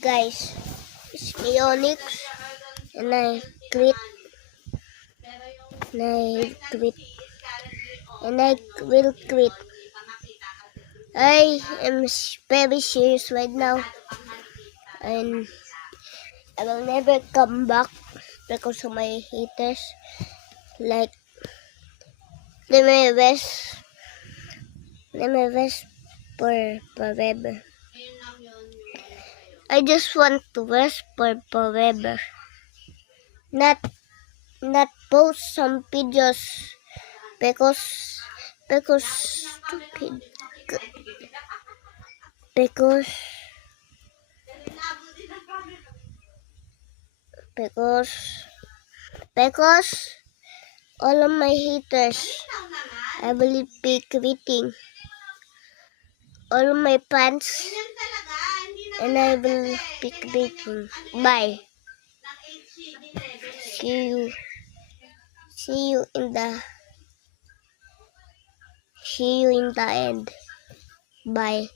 Guys, it's me Onyx, and I quit, and I quit, and I will quit. I am very serious right now, and I will never come back because of my haters. Like, let me rest for forever. I just want to rest for forever. Not post some videos because stupid. Because all of my haters, I will be quitting. All of my fans, and I will be quitting. Bye. See you in the end. Bye.